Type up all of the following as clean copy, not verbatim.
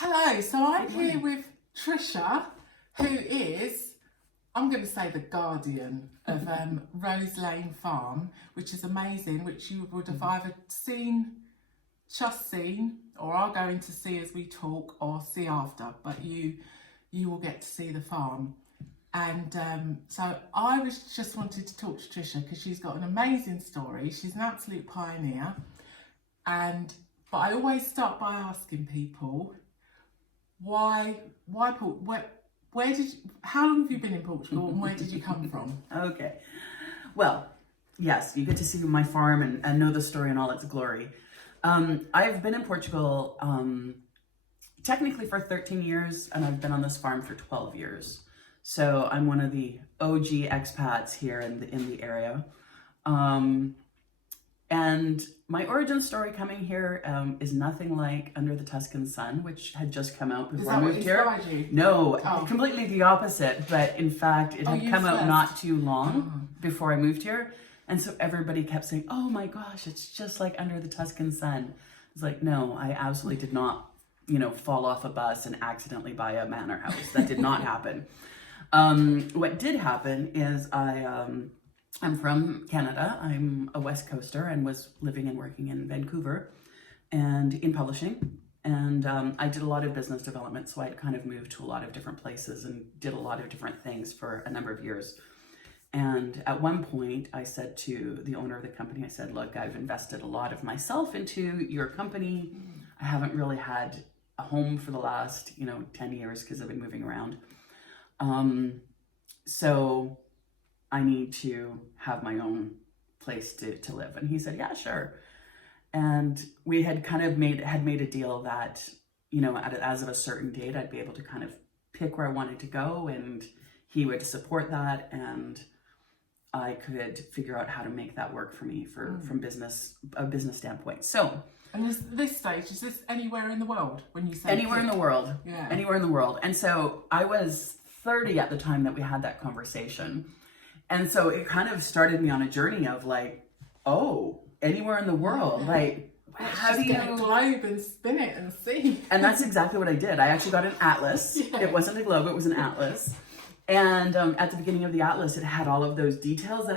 Hello, so I'm here with Trisha, who is, I'm going to say the guardian of Rose Lane Farm, which is amazing, which you would have either just seen, or are going to see as we talk, or see after, but you will get to see the farm. And so I was just wanted to talk to Trisha because she's got an amazing story. She's an absolute pioneer. But I always start by asking people, why how long have you been in Portugal and where did you come from? Okay. Well, yes, you get to see my farm and know the story in all its glory. I've been in Portugal technically for 13 years, and I've been on this farm for 12 years. So I'm one of the OG expats here in the area. And my origin story coming here is nothing like Under the Tuscan Sun, which had just come out before I moved here. You? No, completely the opposite. But in fact, it had come out not too long before I moved here. And so everybody kept saying, oh my gosh, it's just like Under the Tuscan Sun. It's like, no, I absolutely did not, fall off a bus and accidentally buy a manor house. That did not happen. What did happen is I'm from Canada. I'm a West Coaster and was living and working in Vancouver and in publishing. And I did a lot of business development, so I'd kind of moved to a lot of different places and did a lot of different things for a number of years. And at one point, I said to the owner of the company, I said, look, I've invested a lot of myself into your company. I haven't really had a home for the last, 10 years because I've been moving around. So I need to have my own place to live. And he said, yeah, sure. And we had kind of made a deal that, as of a certain date, I'd be able to kind of pick where I wanted to go, and he would support that, and I could figure out how to make that work for me from a business standpoint. So, and is this anywhere in the world when you say anywhere in the world? Yeah. Anywhere in the world. And so I was 30 at the time that we had that conversation. And so it kind of started me on a journey of like, oh, anywhere in the world, like, how do you get a globe and spin it and see? And that's exactly what I did. I actually got an atlas. Yeah. It wasn't a globe, it was an atlas. And at the beginning of the atlas, it had all of those details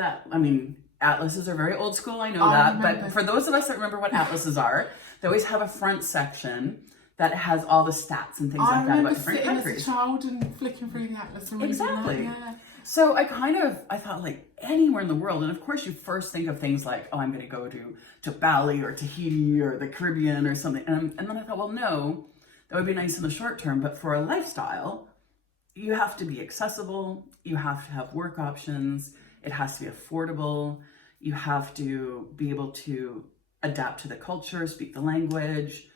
atlases are very old school, I know that. But for those of us that remember what atlases are, they always have a front section that has all the stats and things like that about different countries. I remember sitting as a child and flicking through the atlas and reading exactly. that, yeah. So I thought like anywhere in the world. And of course you first think of things like, oh, I'm going to go to Bali or Tahiti or the Caribbean or something. And then I thought, well, no, that would be nice in the short term. But for a lifestyle, you have to be accessible. You have to have work options. It has to be affordable. You have to be able to adapt to the culture, speak the language,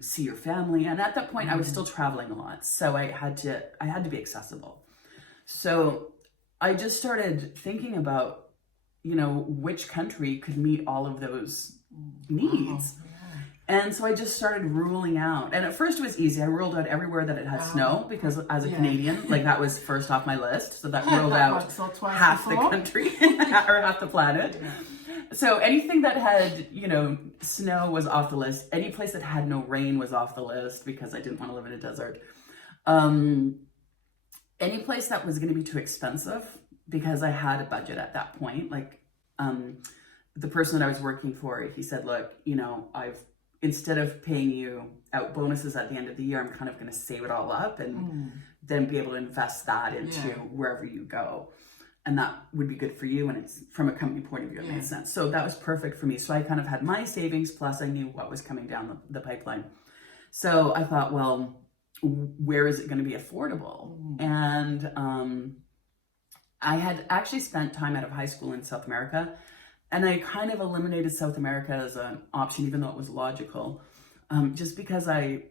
see your family. And at that point, I was still traveling a lot. So I had to be accessible. So I just started thinking about, which country could meet all of those needs. And so I just started ruling out. And at first it was easy. I ruled out everywhere that it had snow because as a Canadian, like that was first off my list. So that ruled out half the country or half the planet. Yeah. So anything that had, snow was off the list. Any place that had no rain was off the list because I didn't want to live in a desert. Any place that was going to be too expensive because I had a budget at that point. Like the person that I was working for, he said, look, instead of paying you out bonuses at the end of the year, I'm kind of going to save it all up and then be able to invest that into wherever you go. And that would be good for you. And it's from a company point of view, it made sense. So that was perfect for me. So I kind of had my savings, plus I knew what was coming down the pipeline. So I thought, well, where is it going to be affordable? And I had actually spent time out of high school in South America. And I kind of eliminated South America as an option, even though it was logical, just because I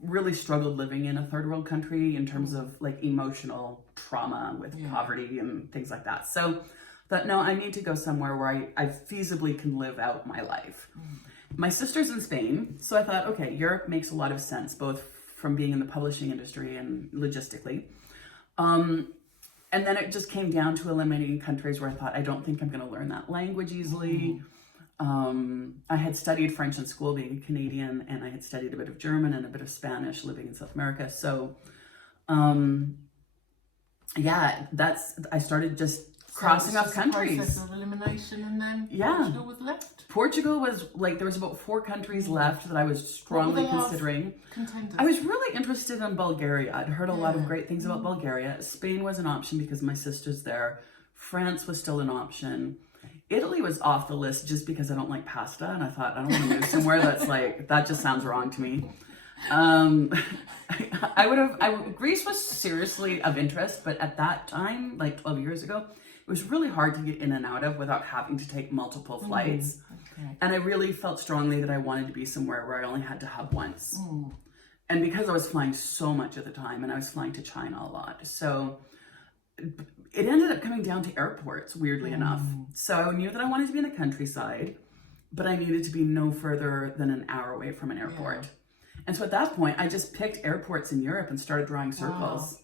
really struggled living in a third world country in terms of like emotional trauma with poverty and things like that. So I thought, no, I need to go somewhere where I feasibly can live out my life. My sister's in Spain, so I thought, okay, Europe makes a lot of sense, both from being in the publishing industry and logistically. And then it just came down to eliminating countries where I thought, I don't think I'm going to learn that language easily. I had studied French in school, being a Canadian, and I had studied a bit of German and a bit of Spanish living in South America. So, yeah, I started just crossing off countries. Process of elimination, and then Yeah. Portugal was left. Portugal was like, there was about 4 countries left that I was strongly What were the last considering. contenders? I was really interested in Bulgaria. I'd heard a lot of Yeah. great things about Bulgaria. Spain was an option because my sister's there. France was still an option. Italy was off the list just because I don't like pasta, and I thought, I don't want to move somewhere that's like, that just sounds wrong to me. Greece was seriously of interest, but at that time, like 12 years ago, it was really hard to get in and out of without having to take multiple flights. Okay. And I really felt strongly that I wanted to be somewhere where I only had to hub once. And because I was flying so much at the time, and I was flying to China a lot, so it ended up coming down to airports, weirdly enough. So I knew that I wanted to be in the countryside, but I needed to be no further than an hour away from an airport. Yeah. And so at that point, I just picked airports in Europe and started drawing circles. Wow.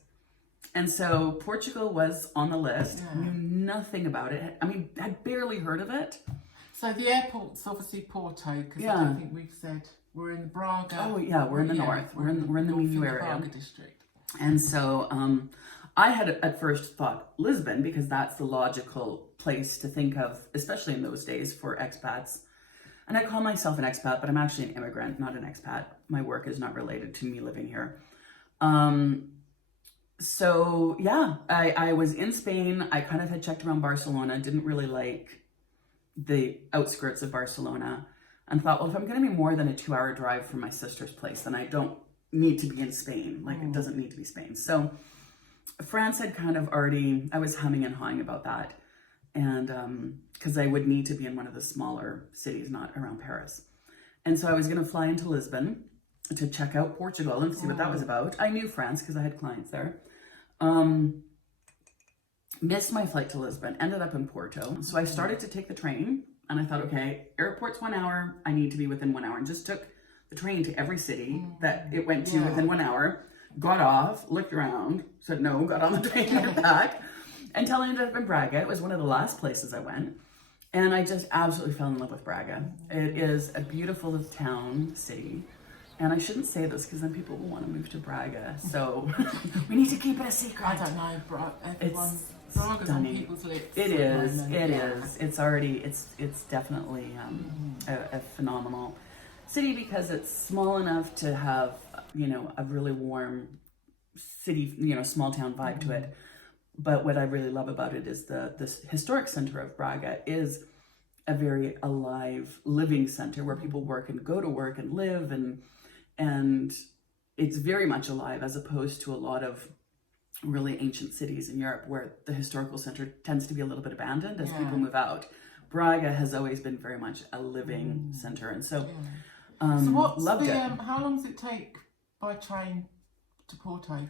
And so Portugal was on the list. Yeah. Knew nothing about it. I mean, I'd barely heard of it. So the airport's obviously Porto, because Yeah. I don't think we've said we're in Braga. Oh yeah, we're in the north. We're in the north Minho in area. Braga district. And so I had at first thought Lisbon, because that's the logical place to think of, especially in those days, for expats. And I call myself an expat, but I'm actually an immigrant, not an expat. My work is not related to me living here. So yeah, I was in Spain. I kind of had checked around Barcelona, didn't really like the outskirts of Barcelona, and thought, well, if I'm going to be more than a 2-hour drive from my sister's place, then I don't need to be in Spain. Like, it doesn't need to be Spain. So France had kind of already, I was humming and hawing about that. And because I would need to be in one of the smaller cities, not around Paris. And so I was going to fly into Lisbon to check out Portugal and see what that was about. I knew France because I had clients there. Missed my flight to Lisbon, ended up in Porto. So I started to take the train, and I thought, okay, airport's 1 hour. I need to be within 1 hour, and just took the train to every city that it went to within 1 hour. Got off, looked around, said no, got on the train and went back, until I ended up in Braga. It was one of the last places I went. And I just absolutely fell in love with Braga. It is a beautiful town, city. And I shouldn't say this because then people will want to move to Braga. So we need to keep it a secret. I don't know, Braga's on stunning. people's lips. It is. It is. It's already. It's definitely a phenomenal city because it's small enough to have a really warm city, small town vibe to it. But what I really love about it is this historic center of Braga is a very alive, living center where people work and go to work and live, and it's very much alive, as opposed to a lot of really ancient cities in Europe where the historical center tends to be a little bit abandoned as people move out. Braga has always been very much a living center, and so loved it. How long does it take by train to Porto?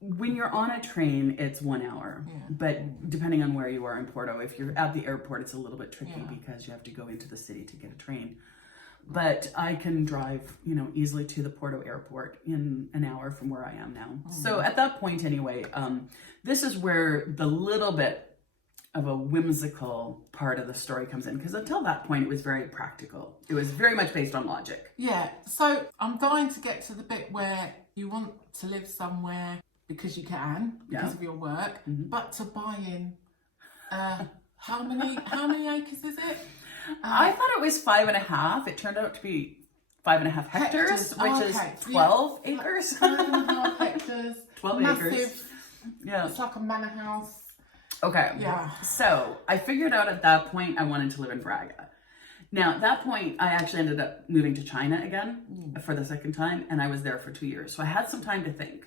When you're on a train, it's 1 hour, but depending on where you are in Porto, if you're at the airport, it's a little bit tricky because you have to go into the city to get a train. But I can drive, easily to the Porto airport in an hour from where I am now. So at that point anyway, this is where the little bit of a whimsical part of the story comes in, because until that point, it was very practical. It was very much based on logic. Yeah, so I'm going to get to the bit where you want to live somewhere because you can, because of your work, but to buy in, how many acres is it? I thought it was 5.5. It turned out to be 5.5 hectares, which is 12 acres. 5.5 hectares. 12 massive, acres. Yeah. It's like a manor house. Okay. Yeah. So I figured out at that point I wanted to live in Braga. Now, at that point, I actually ended up moving to China again for the second time, and I was there for 2 years. So I had some time to think.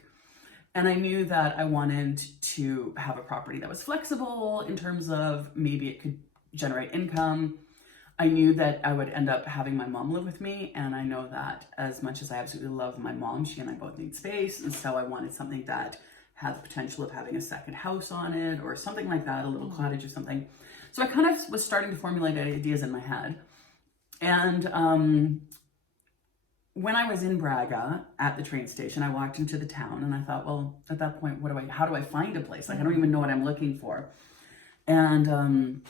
And I knew that I wanted to have a property that was flexible in terms of maybe it could generate income. I knew that I would end up having my mom live with me, and I know that as much as I absolutely love my mom, she and I both need space, and so I wanted something that had the potential of having a second house on it or something like that, a little cottage or something. So I kind of was starting to formulate ideas in my head. And when I was in Braga at the train station, I walked into the town and I thought, well, at that point, how do I find a place? Like, I don't even know what I'm looking for. And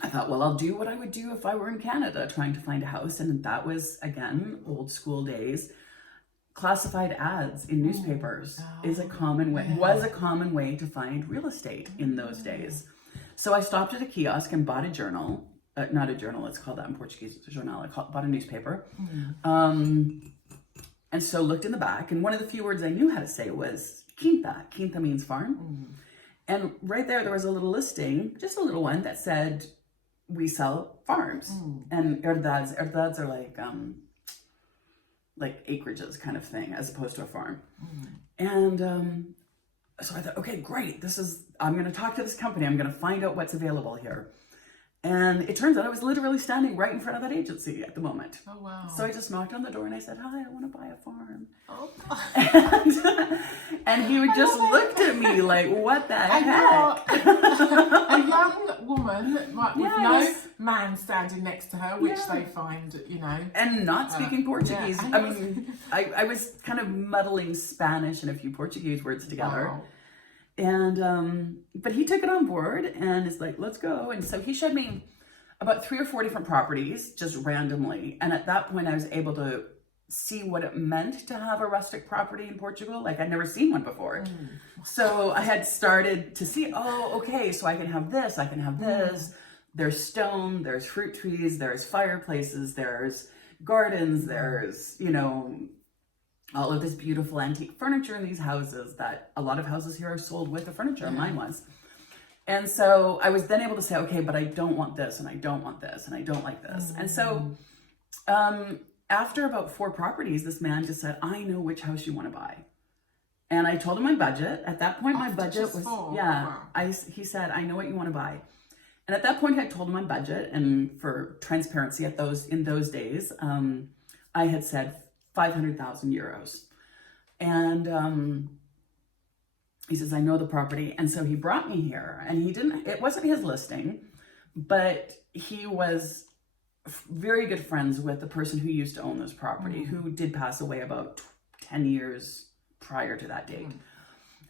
I thought, well, I'll do what I would do if I were in Canada trying to find a house. And that was, again, old school days. Classified ads in newspapers is a common way, was a common way to find real estate in those days. So I stopped at a kiosk and bought a journal, not a journal, it's called that in Portuguese, it's a journal. Bought a newspaper. And so looked in the back, and one of the few words I knew how to say was quinta. Quinta means farm. And right there was a little listing, just a little one that said, we sell farms. And herdades are like acreages kind of thing, as opposed to a farm. And so I thought, okay, great. I'm going to talk to this company. I'm going to find out what's available here. And it turns out I was literally standing right in front of that agency at the moment. Oh, wow. So I just knocked on the door and I said, hi, I want to buy a farm. Oh, and he would just looked at me like, what the heck? A young woman with Yes. no man standing next to her, which they find, And not speaking Portuguese. yeah. I mean, I was kind of muddling Spanish and a few Portuguese words together. Wow. And, but he took it on board and is like, let's go. And so he showed me about 3 or 4 different properties just randomly. And at that point I was able to see what it meant to have a rustic property in Portugal. Like I'd never seen one before. So I had started to see, oh, okay, so I can have this, I can have this. There's stone, there's fruit trees, there's fireplaces, there's gardens, there's, all of this beautiful antique furniture in these houses that a lot of houses here are sold with the furniture, and mine was. And so I was then able to say, okay, but I don't want this, and I don't want this, and I don't like this. And so after about 4 properties, this man just said, I know which house you want to buy. And I told him my budget. At that point, my budget was, he said, I know what you want to buy. And at that point, I told him my budget. And for transparency in those days, I had said 500,000 euros. And he says, I know the property. And so he brought me here, and it wasn't his listing, but he was very good friends with the person who used to own this property, who did pass away about 10 years prior to that date.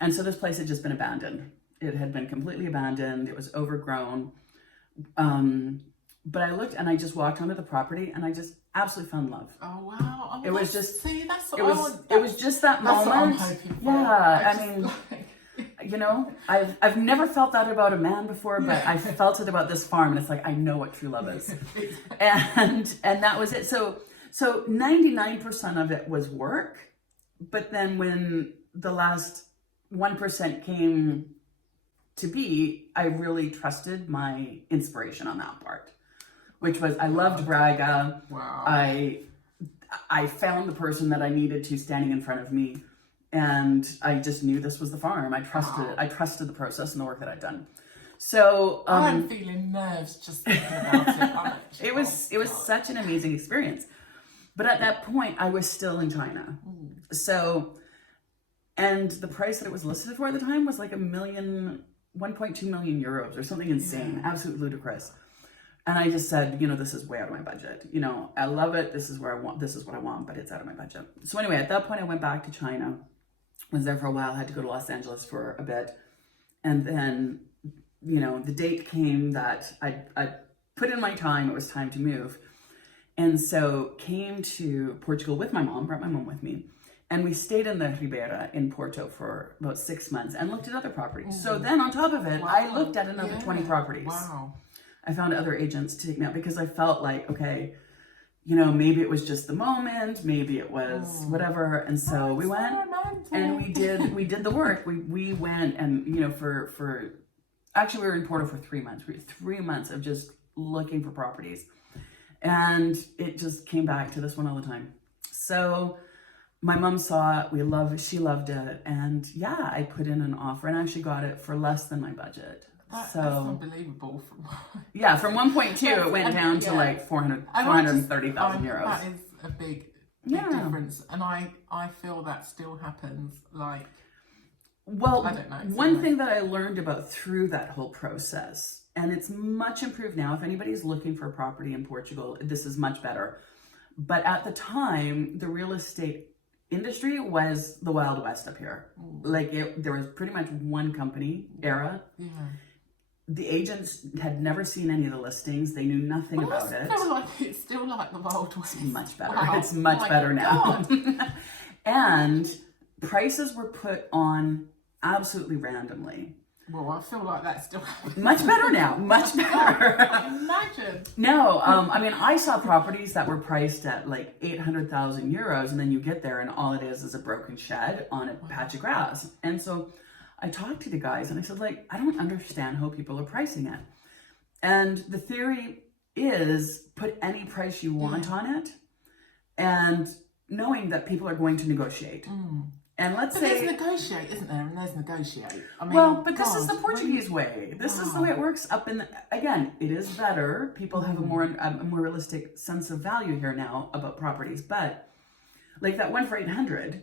And so this place had just been abandoned. It had been completely abandoned. It was overgrown. But I looked and I just walked onto the property and I just absolutely fell in love. Oh, wow. Oh, it was just, see, that's what it was just that moment. That's what I'm hoping for. Yeah, I mean, I've never felt that about a man before, but I felt it about this farm, and it's like, I know what true love is. and that was it. So 99% of it was work, but then when the last 1% came to be, I really trusted my inspiration on that part, which was, I loved Braga. Wow. I found the person that I needed to standing in front of me, and I just knew this was the farm. I trusted the process and the work that I'd done. So I'm feeling nerves just thinking about it. it was such an amazing experience. But at that point, I was still in China. So, and the price that it was listed for at the time was like 1.2 million euros or something insane, absolutely ludicrous. And I just said, this is way out of my budget. I love it. This is what I want, but it's out of my budget. So anyway, at that point I went back to China, was there for a while, had to go to Los Angeles for a bit. And then, the date came that I put in my time, it was time to move. And so came to Portugal with my mom, brought my mom with me. And we stayed in the Ribeira in Porto for about 6 months and looked at other properties. So then on top of it, I looked at another 20 properties. Wow. I found other agents to take me out because I felt like, okay, maybe it was just the moment, maybe it was whatever. And so we went and we did the work. We went and, actually we were in Porto for 3 months. We had 3 months of just looking for properties. And it just came back to this one all the time. So my mom saw it, she loved it. And I put in an offer and actually got it for less than my budget. That's unbelievable. From 1.2 it went down to like 430,000 euros. That is a big difference. And I feel that still happens. Like, well, I don't know. One thing that I learned about through that whole process, and it's much improved now, if anybody's looking for a property in Portugal, this is much better. But at the time, the real estate industry was the Wild West up here. Like there was pretty much one company, Era. the agents had never seen any of the listings. They knew nothing about it. I feel like it's still like the Wild West. It's much better. Wow. It's much better now. And prices were put on absolutely randomly. Well, I feel like that's still much better now. Much better. Imagine. No, I mean, I saw properties that were priced at like 800,000 euros, and then you get there and all it is a broken shed on a patch of grass. And so I talked to the guys and I said, like, I don't understand how people are pricing it. And the theory is put any price you want on it, and knowing that people are going to negotiate. And let's say there's negotiate, isn't there? And there's negotiate. I mean, well, but this is the Portuguese way. This is the way it works up in again, it is better. People have a more realistic sense of value here now about properties. But like that one for 800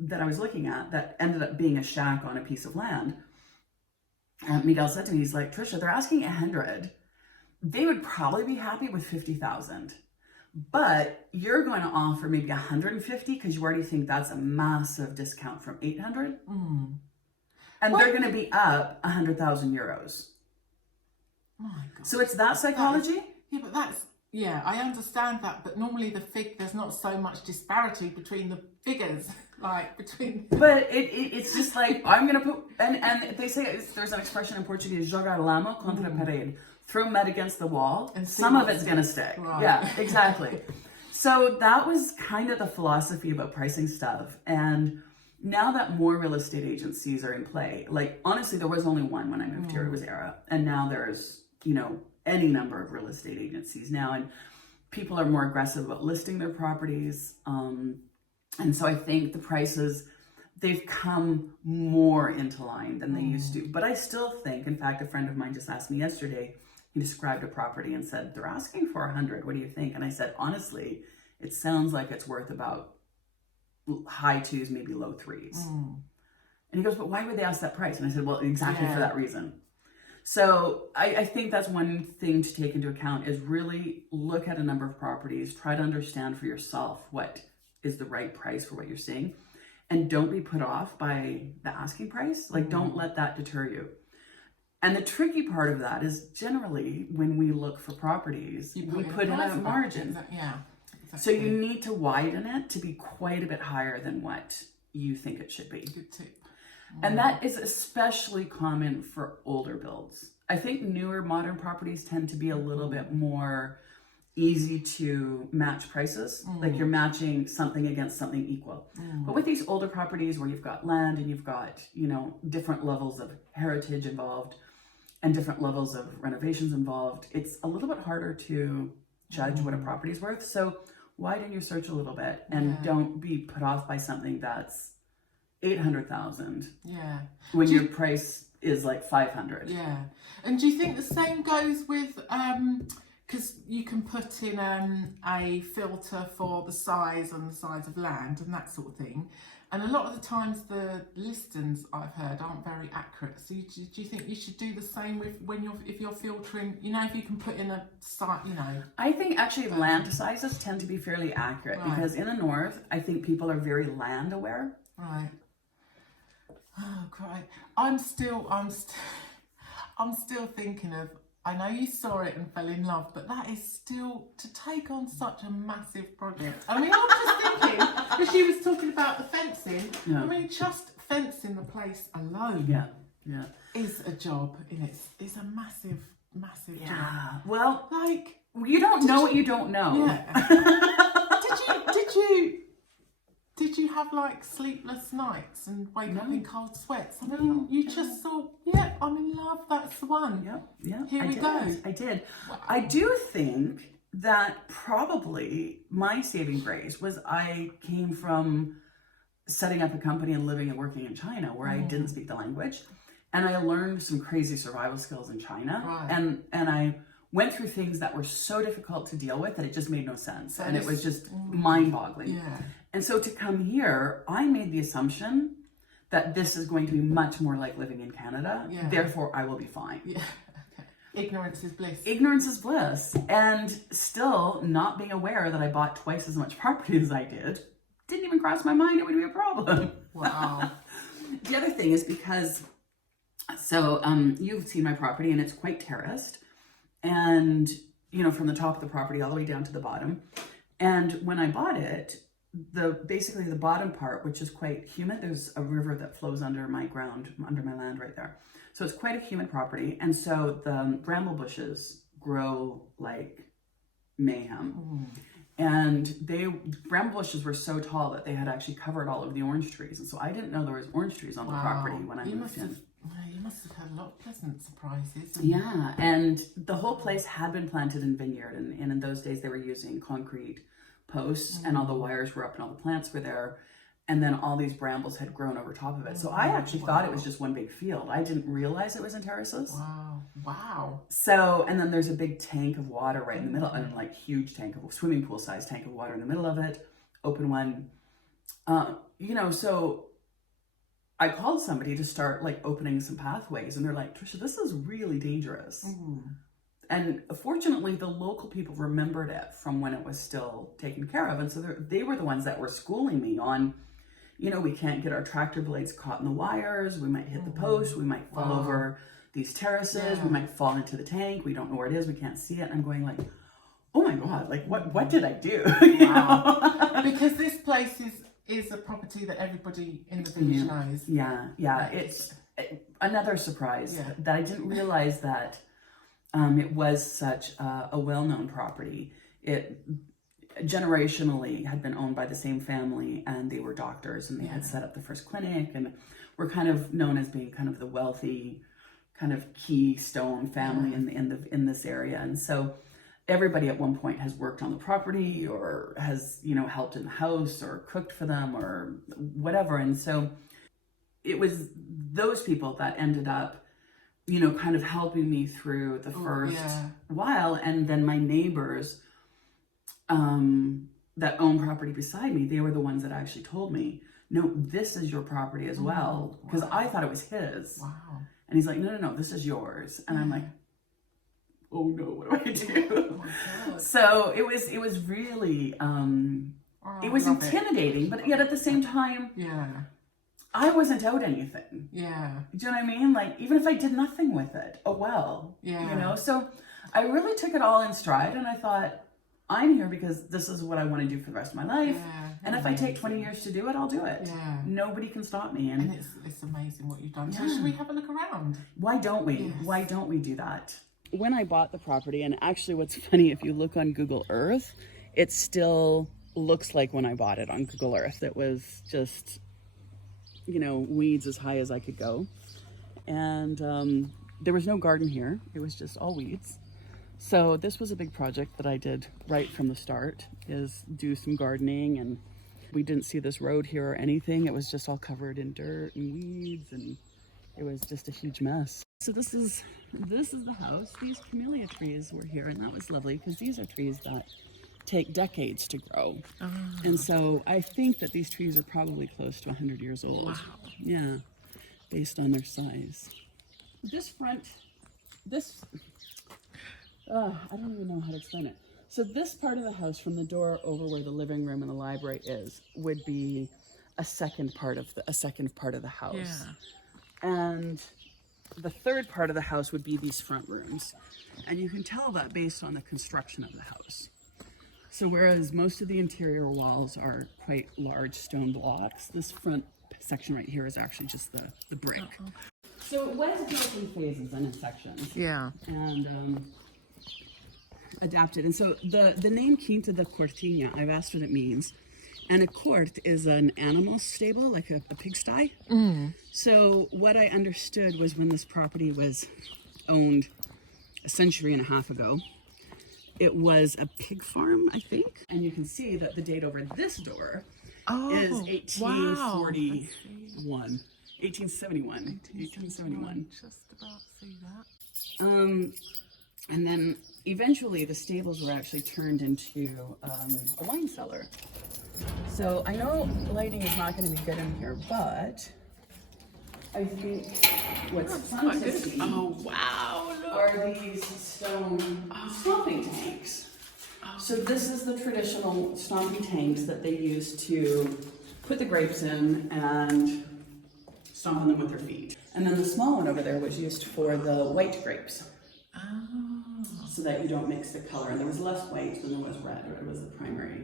that I was looking at that ended up being a shack on a piece of land. Miguel said to me, he's like, Trisha, they're asking 100. They would probably be happy with 50,000. But you're going to offer maybe 150 because you already think that's a massive discount from 800. And they're going to be up 100,000 euros. Oh my God. So it's that psychology? But that's, I understand that. But normally there's not so much disparity between the figures, like between... But it's just like, I'm going to put, and they say, there's an expression in Portuguese, jogar lama contra a parede. Throw mud against the wall, and some of it's going to stick. Right. Yeah, exactly. So that was kind of the philosophy about pricing stuff. And now that more real estate agencies are in play, like honestly, there was only one when I moved here, it was Era. And now there's, any number of real estate agencies now. And people are more aggressive about listing their properties. And so I think the prices, they've come more into line than they used to. But I still think, in fact, a friend of mine just asked me yesterday, he described a property and said, they're asking for 100. What do you think? And I said, honestly, it sounds like it's worth about high twos, maybe low threes. And he goes, but why would they ask that price? And I said, well, exactly for that reason. So I think that's one thing to take into account is really look at a number of properties, try to understand for yourself what is the right price for what you're seeing. And don't be put off by the asking price. Like, don't let that deter you. And the tricky part of that is generally when we look for properties, we put in a margin. Exactly. So you need to widen it to be quite a bit higher than what you think it should be. Good tip. And that is especially common for older builds. I think newer modern properties tend to be a little bit more easy to match prices. Like you're matching something against something equal. But with these older properties where you've got land and you've got, different levels of heritage involved and different levels of renovations involved, it's a little bit harder to judge what a property is worth. So widen your search a little bit and don't be put off by something that's 800,000 when your price is like 500. And do you think the same goes with because you can put in a filter for the size and the size of land and that sort of thing, and a lot of the times the listings I've heard aren't very accurate. So do you think you should do the same with if you're filtering? If you can put in a site, I think actually land sizes tend to be fairly accurate because in the north, I think people are very land aware. Right. Oh, cry! I'm still thinking of. I know you saw it and fell in love, but that is still to take on such a massive project. I mean, I'm just thinking because she was talking about the fencing. I mean, just fencing the place alone, is a job in it. It's a massive job. Well, like you don't know what you don't know. Did you have like sleepless nights and wake up in cold sweats? I mean, you just thought, I'm in love, that's the one. Here we go. I did. Wow. I do think that probably my saving grace was I came from setting up a company and living and working in China where I didn't speak the language. And I learned some crazy survival skills in China. And I went through things that were so difficult to deal with that it just made no sense. And it was just mind-boggling. And so to come here, I made the assumption that this is going to be much more like living in Canada. Therefore, I will be fine. Ignorance is bliss. Ignorance is bliss. And still not being aware that I bought twice as much property as I did, didn't even cross my mind it would be a problem. Wow. The other thing is because So you've seen my property, and it's quite terraced, and you know, from the top of the property all the way down to the bottom. And when I bought it, basically the bottom part, which is quite humid, there's a river that flows under my ground, under my land right there. So it's quite a humid property. And so the bramble bushes grow like mayhem. And bramble bushes were so tall that they had actually covered all of the orange trees. And so I didn't know there was orange trees on the property when I moved in. You must have had a lot of pleasant surprises. Yeah, and the whole place had been planted in vineyard, and in those days they were using concrete posts, and all the wires were up and all the plants were there, and then all these brambles had grown over top of it. So I actually thought it was just one big field. I didn't realize it was in terraces. Wow. So, and then there's a big tank of water right in the middle, and like huge tank of swimming pool sized tank of water in the middle of it, open one. You know, so I called somebody to start like opening some pathways, and they're like, Trisha, this is really dangerous. And fortunately, the local people remembered it from when it was still taken care of. And so they were the ones that were schooling me on, you know, we can't get our tractor blades caught in the wires. We might hit the post. We might fall over these terraces. We might fall into the tank. We don't know where it is. We can't see it. And I'm going like, oh my God, like what did I do? Because this place is a property that everybody in the village knows. Yeah. It's another surprise that I didn't realize that it was such a well-known property. It generationally had been owned by the same family, and they were doctors, and they had set up the first clinic, and were kind of known as being kind of the wealthy, kind of keystone family in this area. And so everybody at one point has worked on the property, or has, you know, helped in the house, or cooked for them, or whatever. And so it was those people that ended up, you know, kind of helping me through the first while. And then my neighbors that own property beside me, they were the ones that actually told me, no, this is your property as well. Because I thought it was his. And he's like, no, this is yours. And I'm like, oh no, what do I do? So it was really, it was intimidating, but yet at the same time, I wasn't out anything. Do you know what I mean? Like, even if I did nothing with it, you know? So I really took it all in stride, and I thought, I'm here because this is what I want to do for the rest of my life. And if I take 20 years to do it, I'll do it. Nobody can stop me. And it's amazing what you've done. So should we have a look around? Why don't we? Why don't we do that? When I bought the property, and actually what's funny, if you look on Google Earth, it still looks like when I bought it on Google Earth. It was just, you know, weeds as high as I could go. And there was no garden here. It was just all weeds. So this was a big project that I did right from the start, is do some gardening, and we didn't see this road here or anything. It was just all covered in dirt and weeds, and it was just a huge mess. So this is the house. These camellia trees were here, and that was lovely because these are trees that take decades to grow. And so I think that these trees are probably close to 100 years old. Yeah, based on their size. I don't even know how to explain it. So this part of the house, from the door over where the living room and the library is, would be a second part of the house. And the third part of the house would be these front rooms. And you can tell that based on the construction of the house. So whereas most of the interior walls are quite large stone blocks, this front section right here is actually just the brick. So it was built in phases and in sections. And adapted. And so the name Quinta da Cortinha, I've asked what it means. And a court is an animal stable, like a pigsty. So what I understood was when this property was owned a century and a half ago, it was a pig farm, I think. And you can see that the date over this door is 1841. 1871. Just about see that. And then eventually the stables were actually turned into a wine cellar. So I know lighting is not going to be good in here, but I think what's fun to see are these stone stomping tanks. So this is the traditional stomping tanks that they use to put the grapes in and stomp on them with their feet. And then the small one over there was used for the white grapes. Oh. So that you don't mix the color. And there was less white than there was red, or it was the primary.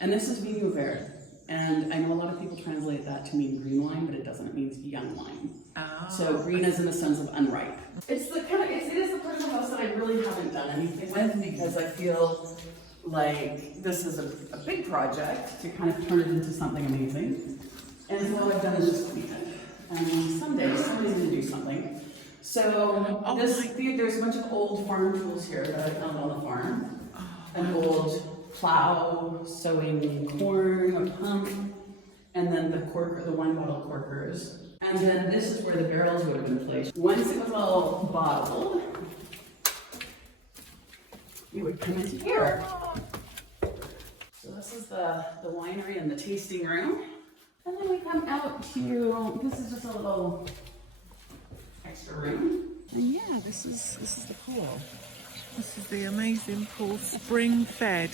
And this is Vinho Verde. And I know a lot of people translate that to mean green wine, but it doesn't. It means young wine. Oh. So green is in the sense of unripe. It's the kind of, it is the part of the house that I really haven't done anything with, because I feel like this is a big project to kind of turn it into something amazing. And so all I've done is just clean it. And someday somebody's gonna do something. So there's a bunch of old farm tools here that I found on the farm. An old plow, sowing corn, a pump, and then the wine bottle corkers. And then this is where the barrels would have been placed. Once it was all bottled, we would come into here. So this is the winery and the tasting room. And then we come out to, this is just a little extra room. And yeah, this is the pool. This is the amazing pool, spring fed.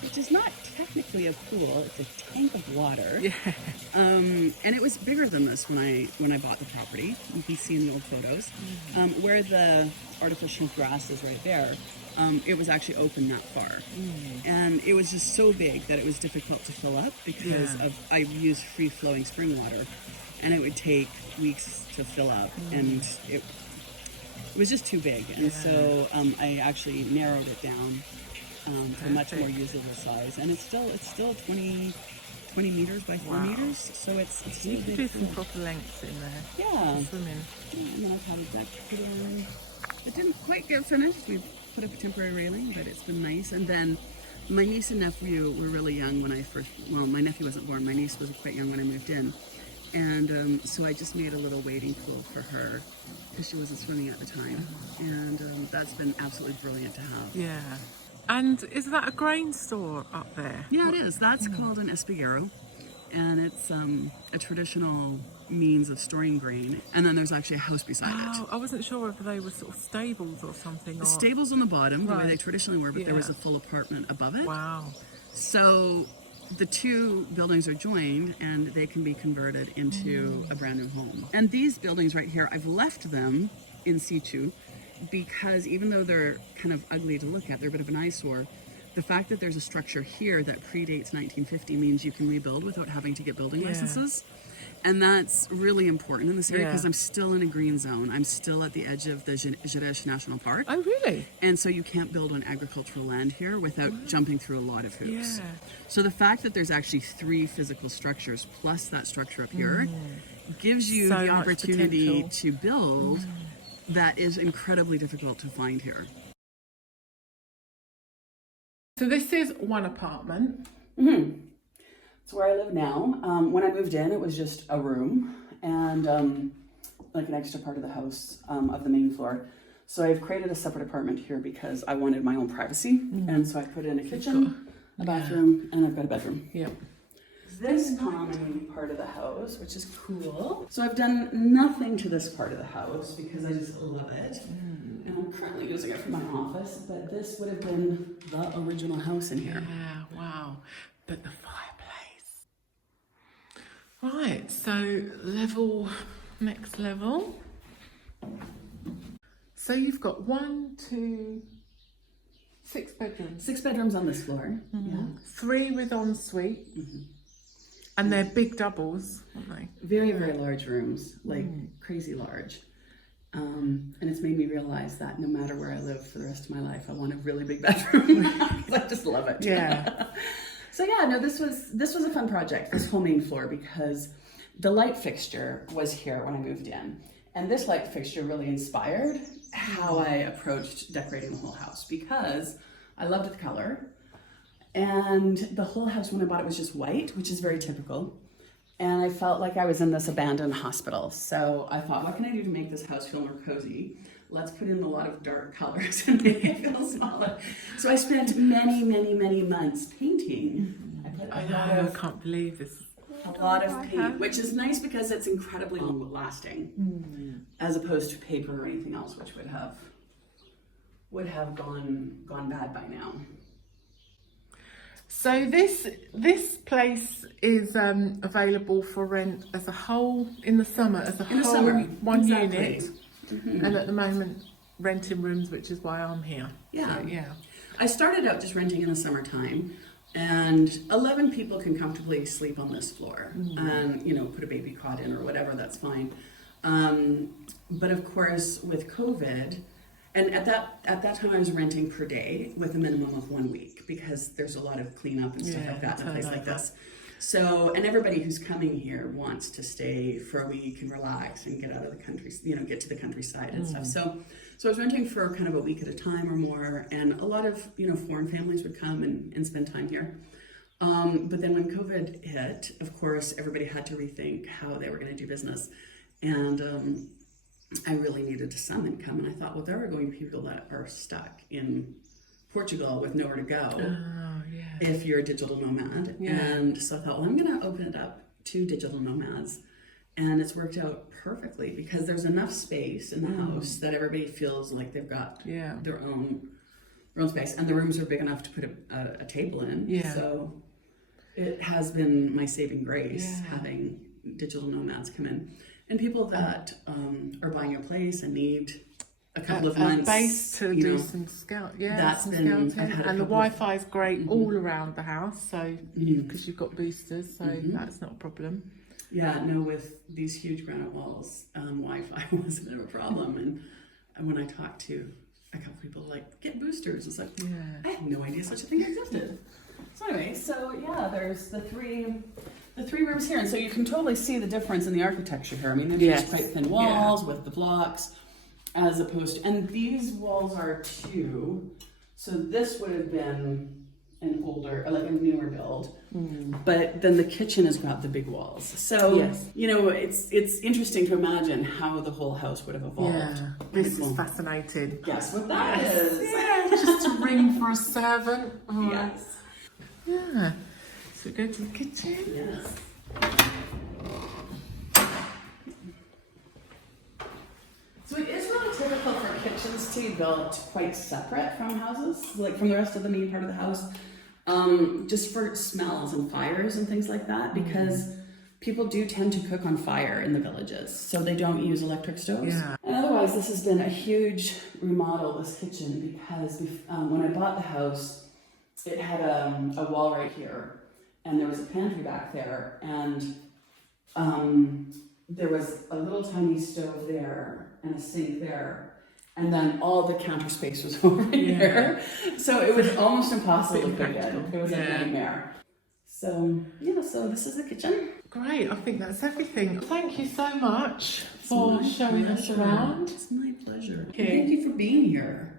Which is not technically a pool, it's a tank of water. Yeah. And it was bigger than this when I bought the property. You can see in the old photos. Where the artificial grass is right there, it was actually open that far. And it was just so big that it was difficult to fill up because I used free-flowing spring water. And it would take weeks to fill up, and it was just too big. And so I actually narrowed it down to a much more usable size, and it's still 20 meters by 4 meters, so it's You could do some proper lengths in there. Yeah. Swimming. And then I've had a deck put in. It didn't quite get finished. We put up a temporary railing, but it's been nice. And then my niece and nephew were really young when I first. Well, my nephew wasn't born. My niece was quite young when I moved in, and so I just made a little wading pool for her because she wasn't swimming at the time, and that's been absolutely brilliant to have. Yeah. And is that a grain store up there? Yeah, it is. That's called an espiguero, and it's a traditional means of storing grain. And then there's actually a house beside it. I wasn't sure if they were sort of stables or something. The stables on the bottom, the way Right. they traditionally were, but there was a full apartment above it. Wow. So the two buildings are joined, and they can be converted into a brand new home. And these buildings right here, I've left them in situ, because even though they're kind of ugly to look at, they're a bit of an eyesore. The fact that there's a structure here that predates 1950 means you can rebuild without having to get building licenses. And that's really important in this area because I'm still in a green zone. I'm still at the edge of the Jerez National Park. Oh, really? And so you can't build on agricultural land here without jumping through a lot of hoops. Yeah. So the fact that there's actually 3 physical structures plus that structure up here gives you So the much opportunity potential. to build that is incredibly difficult to find here. So this is one apartment. It's where I live now. When I moved in, it was just a room and like an extra part of the house of the main floor. So I've created a separate apartment here because I wanted my own privacy. And so I put in a kitchen, a bathroom, and I've got a bedroom. Yeah. This common part of the house, which is cool. So I've done nothing to this part of the house because I just love it. And I'm currently using it for my office, but this would have been the original house in here. Yeah, wow. But the fireplace. Right, so next level. So you've got 6 bedrooms. 6 bedrooms on this floor. 3 with ensuite. And they're big doubles, aren't they? Very, very large rooms, like crazy large. And it's made me realize that no matter where I live for the rest of my life, I want a really big bedroom. I just love it. Yeah. So yeah, no, this was a fun project, this whole main floor, because the light fixture was here when I moved in. And this light fixture really inspired how I approached decorating the whole house, because I loved the color. And the whole house, when I bought it, was just white, which is very typical. And I felt like I was in this abandoned hospital. So I thought, what can I do to make this house feel more cozy? Let's put in a lot of dark colors and make it feel smaller. So I spent many, many, many months painting. I can't believe this. A lot of paint, which is nice because it's incredibly long lasting, as opposed to paper or anything else, which would have gone bad by now. So this place is available for rent as a whole in the summer, as a whole summer, one exactly. unit, and at the moment renting rooms, which is why I'm here. Yeah. So, yeah. I started out just renting in the summertime, and 11 people can comfortably sleep on this floor, and you know, put a baby cot in or whatever. That's fine. But of course, with COVID, and at that time I was renting per day with a minimum of 1 week, because there's a lot of cleanup and stuff like that in a place like this. So, and everybody who's coming here wants to stay for a week and relax and get out of the country, you know, get to the countryside and stuff. So I was renting for kind of a week at a time or more, and a lot of, you know, foreign families would come and spend time here. But then when COVID hit, of course, everybody had to rethink how they were going to do business. And I really needed some income, and I thought, well, there are going to be people that are stuck in Portugal with nowhere to go if you're a digital nomad. And so I thought, well, I'm going to open it up to digital nomads. And it's worked out perfectly, because there's enough space in the house that everybody feels like they've got their own space, and the rooms are big enough to put a table in. So it has been my saving grace having digital nomads come in, and people that are buying a place and need a couple of months base to do some scout. That's some been, scouting. And the Wi-Fi is great all around the house, so because you've got boosters, so that's not a problem. Yeah, no, with these huge granite walls, Wi-Fi was a bit of a problem. And when I talked to a couple people, like, get boosters, it's like, I had no idea such a thing existed. So anyway, there's the three rooms here, and so you can totally see the difference in the architecture here. I mean, there's just quite thin walls with the blocks, as opposed to, and these walls are 2, so this would have been an older, like a newer build, but then the kitchen has got the big walls. So you know, it's interesting to imagine how the whole house would have evolved. Yeah, this is fascinating. Guess what that is? Yeah, just a ring for a servant. Yes. Yeah. So we go to the kitchen. Yes. So it is really typical for kitchens to be built quite separate from houses, like from the rest of the main part of the house, just for smells and fires and things like that, because people do tend to cook on fire in the villages, so they don't use electric stoves. And otherwise, this has been a huge remodel, this kitchen, because when I bought the house, it had a wall right here, and there was a pantry back there, and there was a little tiny stove there and a sink there, and then all the counter space was over here. So it was almost impossible to cook in. It was a nightmare. So so this is the kitchen. Great, I think that's everything. Thank you so much for showing us around. It's my pleasure. Thank you for being here.